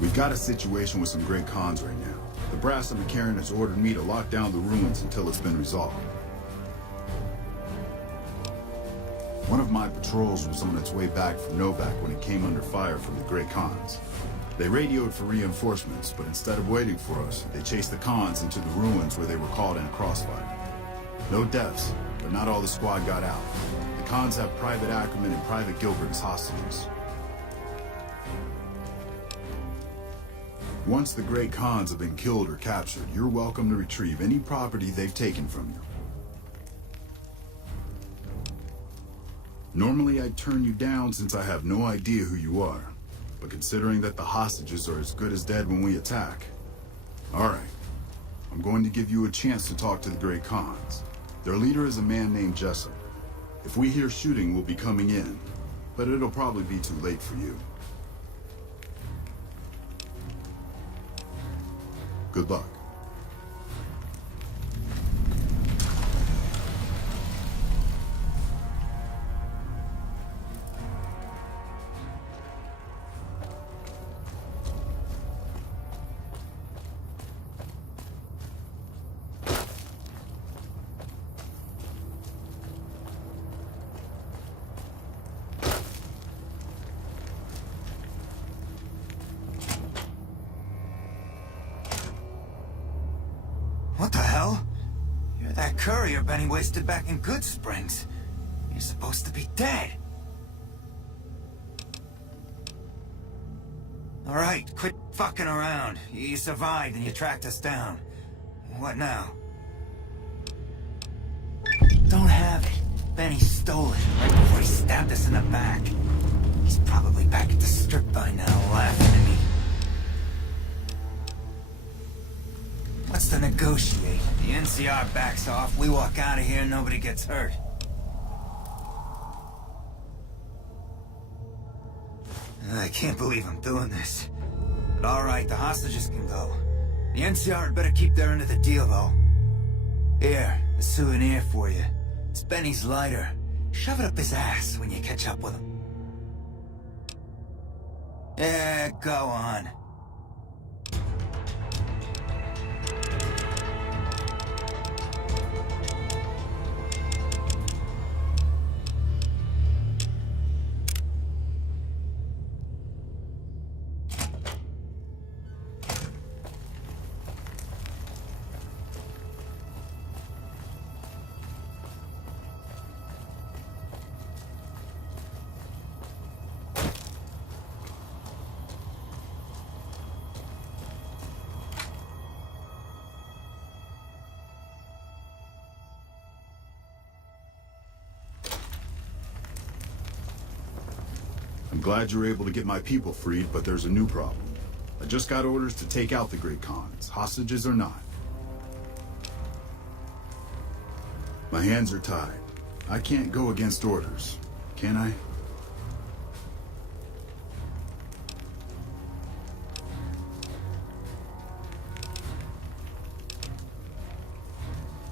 We've got a situation with some great cons right now. The brass of McCarran has ordered me to lock down the ruins until it's been resolved. One of my patrols was on its way back from Novak when it came under fire from the Great Khans. They radioed for reinforcements, but instead of waiting for us, they chased the Khans into the ruins where they were caught in a crossfire. No deaths, but not all the squad got out. The Khans have Private Ackerman and Private Gilbert as hostages. Once the Great Khans have been killed or captured, you're welcome to retrieve any property they've taken from you. Normally I'd turn you down since I have no idea who you are, but considering that the hostages are as good as dead when we attack... Alright, I'm going to give you a chance to talk to the Great Khans. Their leader is a man named Jessup. If we hear shooting, we'll be coming in, but it'll probably be too late for you. Good luck. What the hell? You're that courier Benny wasted back in Good Springs. You're supposed to be dead. Alright, quit fucking around. You survived and you tracked us down. What now? Don't have it. Benny stole it right before he stabbed us in the back. He's probably back at the strip by now, laughing at me. What's to negotiate? The NCR backs off, we walk out of here, nobody gets hurt. I can't believe I'm doing this. But alright, the hostages can go. The NCR had better keep their end of the deal, though. Here, a souvenir for you. It's Benny's lighter. Shove it up his ass when you catch up with him. Yeah, go on. I'm glad you were able to get my people freed, but there's a new problem. I just got orders to take out the Great Khans, hostages or not. My hands are tied. I can't go against orders, can I?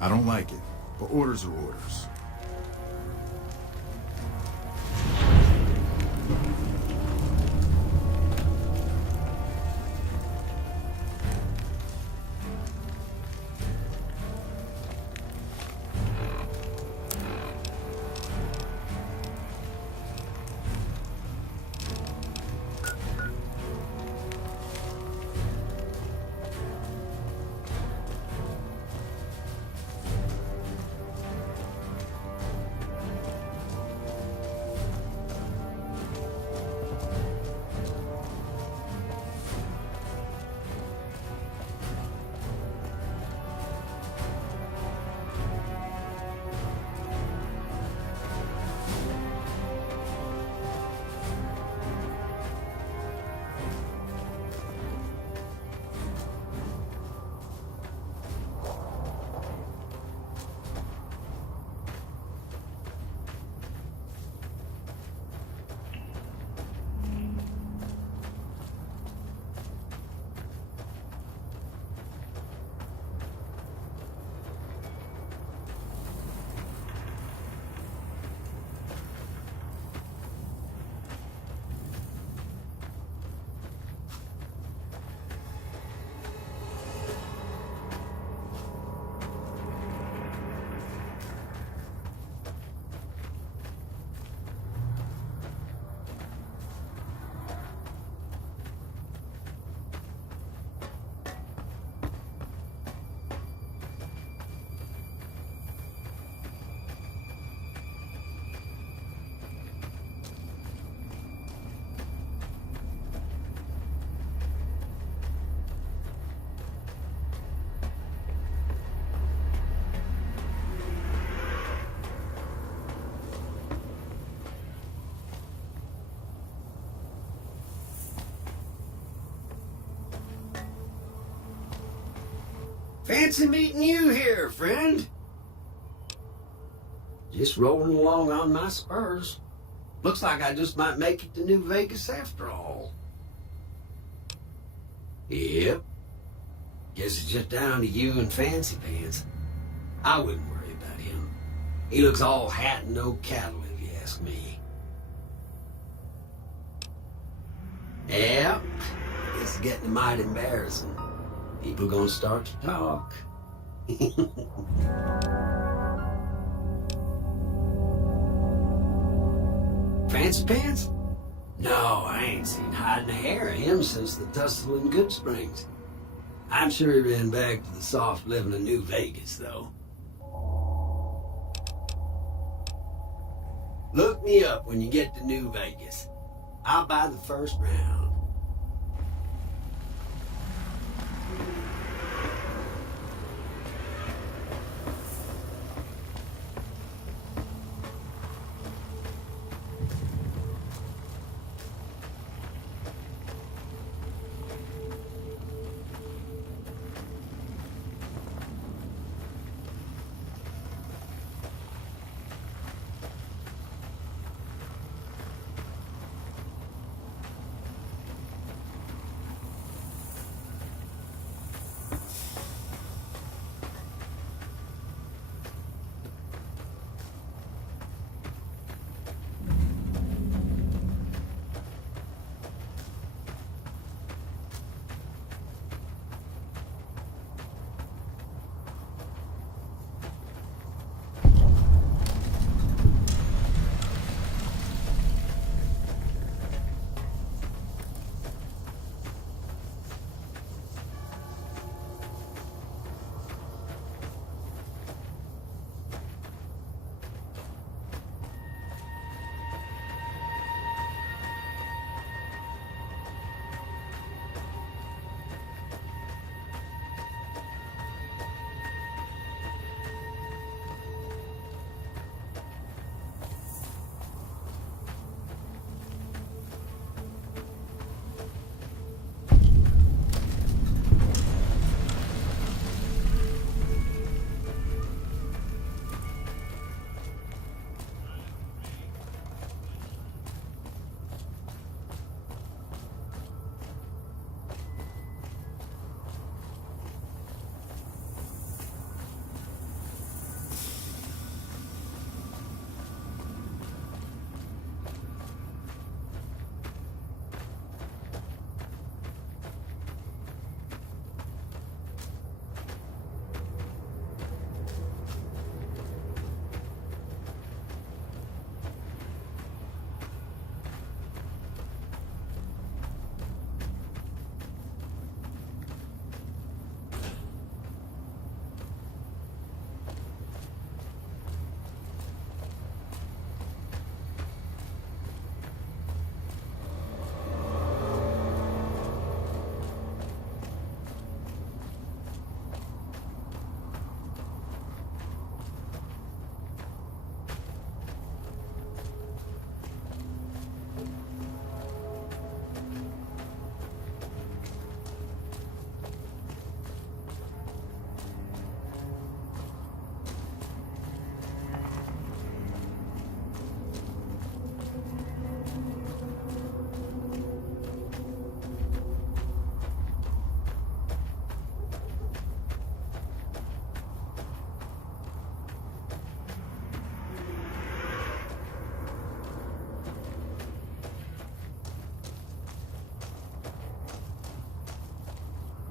I don't like it, but orders are orders. Fancy meeting you here, friend. Just rolling along on my spurs. Looks like I just might make it to New Vegas after all. Yep. Guess it's just down to you and Fancy Pants. I wouldn't worry about him. He looks all hat and no cattle, if you ask me. Yeah, it's getting mighty embarrassing. People gonna start to talk. Fancy Pants? No, I ain't seen hide nor hair of him since the tussle in Good Springs. I'm sure he ran back to the soft living of New Vegas, though. Look me up when you get to New Vegas. I'll buy the first round.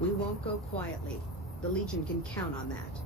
We won't go quietly. The Legion can count on that.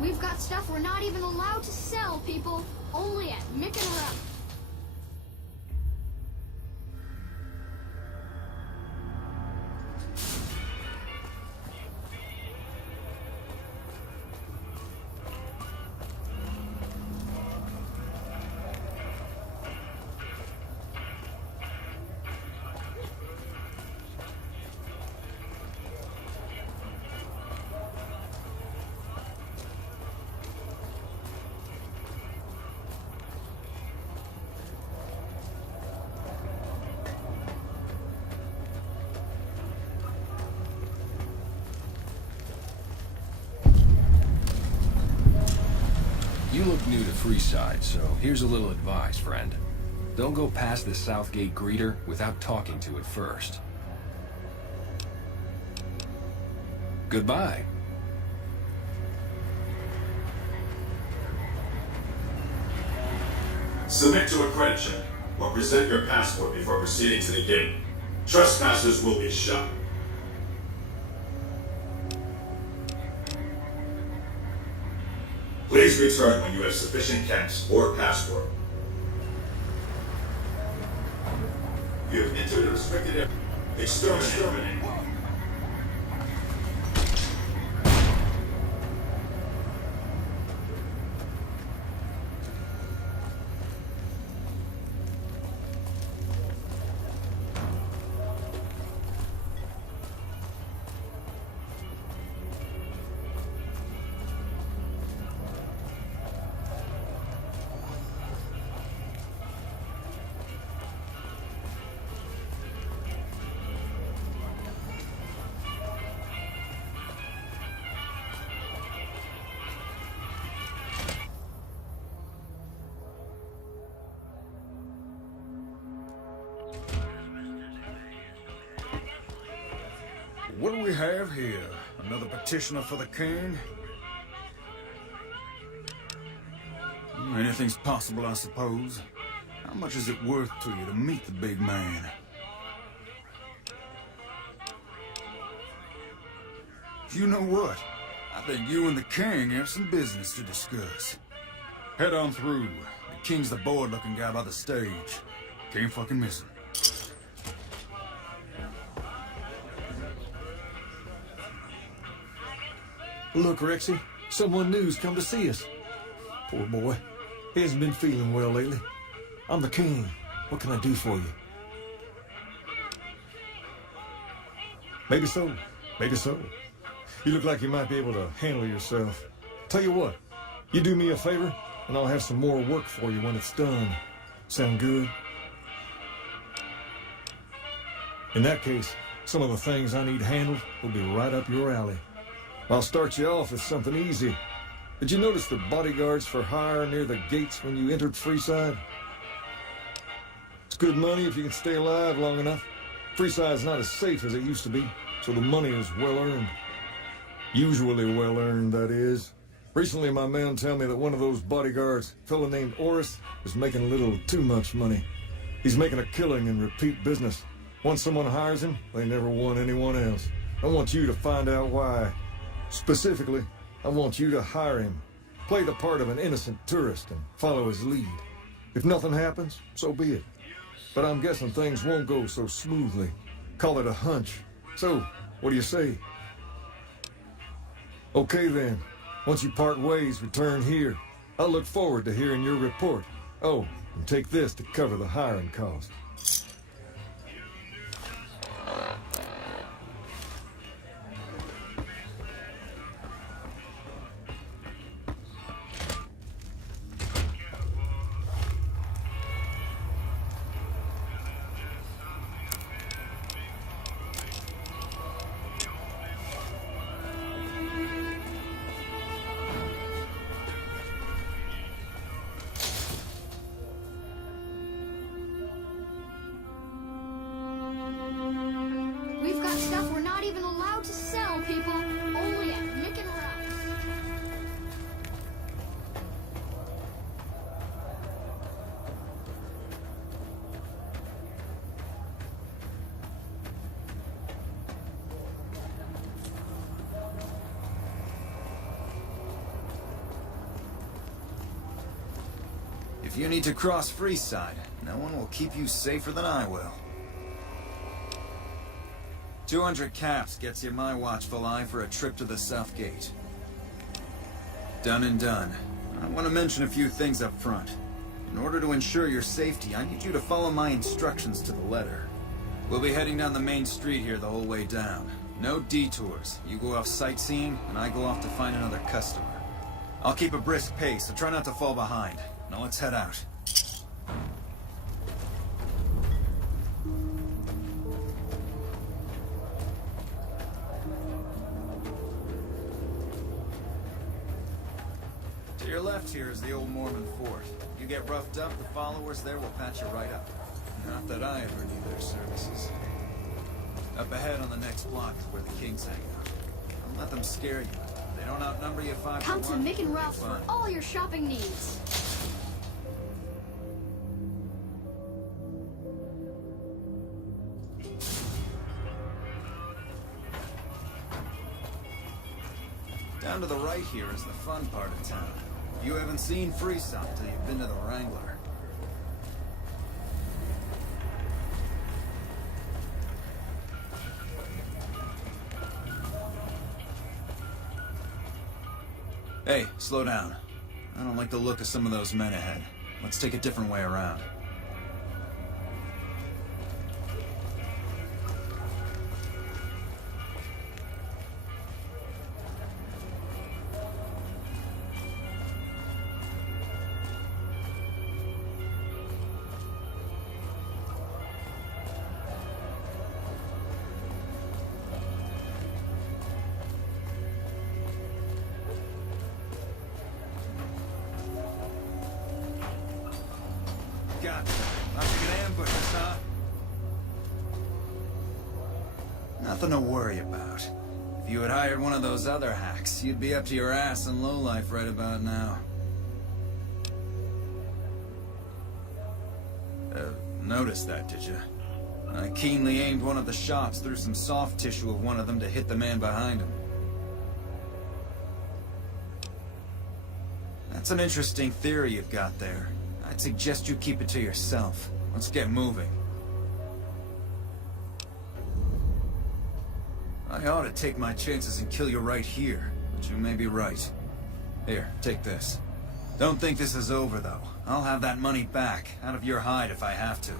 We've got stuff we're not even allowed to sell, people. Only at Mick and Rough. You look new to Freeside, so here's a little advice, friend. Don't go past the Southgate greeter without talking to it first. Goodbye. Submit to a credit check, or present your passport before proceeding to the gate. Trespassers will be shot. Please return when you have sufficient cash or passport. You have entered a restricted area. Exterminate. What do we have here? Another petitioner for the king? Anything's possible, I suppose. How much is it worth to you to meet the big man? You know what? I think you and the king have some business to discuss. Head on through. The king's the bored-looking guy by the stage. Can't fucking miss him. Look, Rexy, someone new's come to see us. Poor boy. He hasn't been feeling well lately. I'm the king. What can I do for you? Maybe so. Maybe so. You look like you might be able to handle yourself. Tell you what, you do me a favor, and I'll have some more work for you when it's done. Sound good? In that case, some of the things I need handled will be right up your alley. I'll start you off with something easy. Did you notice the bodyguards for hire near the gates when you entered Freeside? It's good money if you can stay alive long enough. Freeside's not as safe as it used to be, so the money is well earned. Usually well earned, that is. Recently, my men tell me that one of those bodyguards, a fellow named Oris, is making a little too much money. He's making a killing in repeat business. Once someone hires him, they never want anyone else. I want you to find out why. Specifically, I want you to hire him. Play the part of an innocent tourist and follow his lead. If nothing happens, so be it. But I'm guessing things won't go so smoothly. Call it a hunch. So, what do you say? Okay then. Once you part ways, return here. I'll look forward to hearing your report. Oh, and take this to cover the hiring cost. If you need to cross Freeside, no one will keep you safer than I will. 200 caps gets you my watchful eye for a trip to the South Gate. Done and done. I want to mention a few things up front. In order to ensure your safety, I need you to follow my instructions to the letter. We'll be heading down the main street here the whole way down. No detours. You go off sightseeing, and I go off to find another customer. I'll keep a brisk pace, so try not to fall behind. Now let's head out. To your left here is the old Mormon fort. You get roughed up, the followers there will patch you right up. Not that I ever need their services. Up ahead on the next block is where the Kings hang out. Don't let them scare you. They don't outnumber you 5 Come to to 1. Mick and It'll be Ralph's for fun. all your shopping needs. Down to the right here is the fun part of town. You haven't seen Freeside till you've been to the Wrangler. Hey, slow down. I don't like the look of some of those men ahead. Let's take a different way around. God, not you gonna ambush us, huh? Nothing to worry about. If you had hired one of those other hacks, you'd be up to your ass in lowlife right about now. Noticed that, did you? I keenly aimed one of the shots through some soft tissue of one of them to hit the man behind him. That's an interesting theory you've got there. I'd suggest you keep it to yourself. Let's get moving. I ought to take my chances and kill you right here, but you may be right. Here, take this. Don't think this is over, though. I'll have that money back, out of your hide if I have to.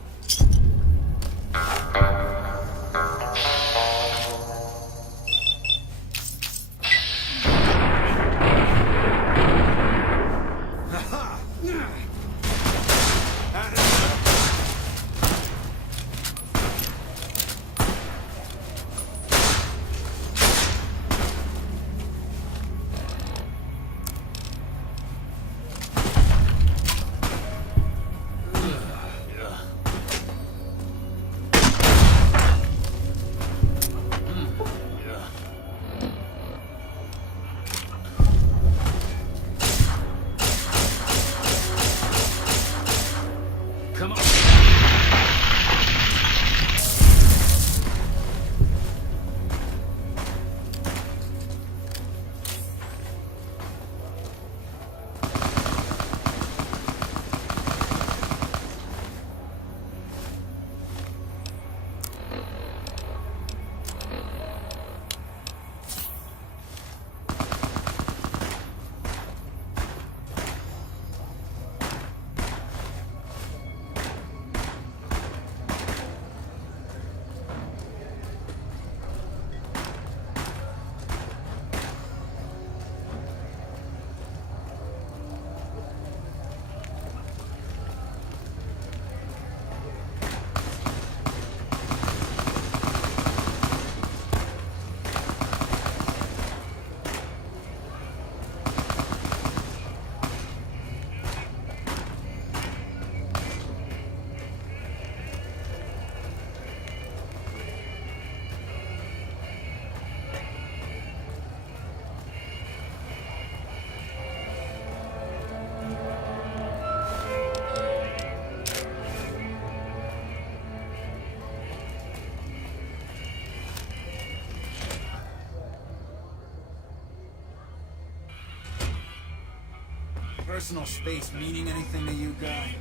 Personal space meaning anything to you, guy?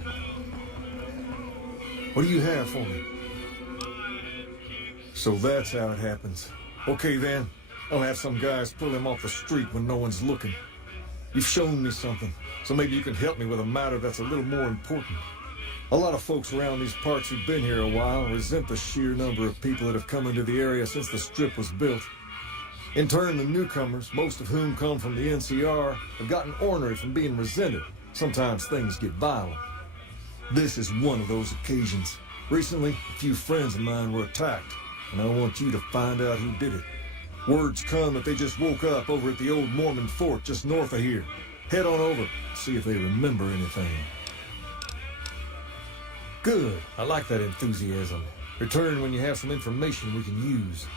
What do you have for me? So that's how it happens. Okay then, I'll have some guys pull him off the street when no one's looking. You've shown me something, so maybe you can help me with a matter that's a little more important. A lot of folks around these parts who've been here a while resent the sheer number of people that have come into the area since the Strip was built. In turn, the newcomers, most of whom come from the NCR, have gotten ornery from being resented. Sometimes things get violent. This is one of those occasions. Recently, a few friends of mine were attacked, and I want you to find out who did it. Words come that they just woke up over at the old Mormon fort just north of here. Head on over, see if they remember anything. Good. I like that enthusiasm. Return when you have some information we can use.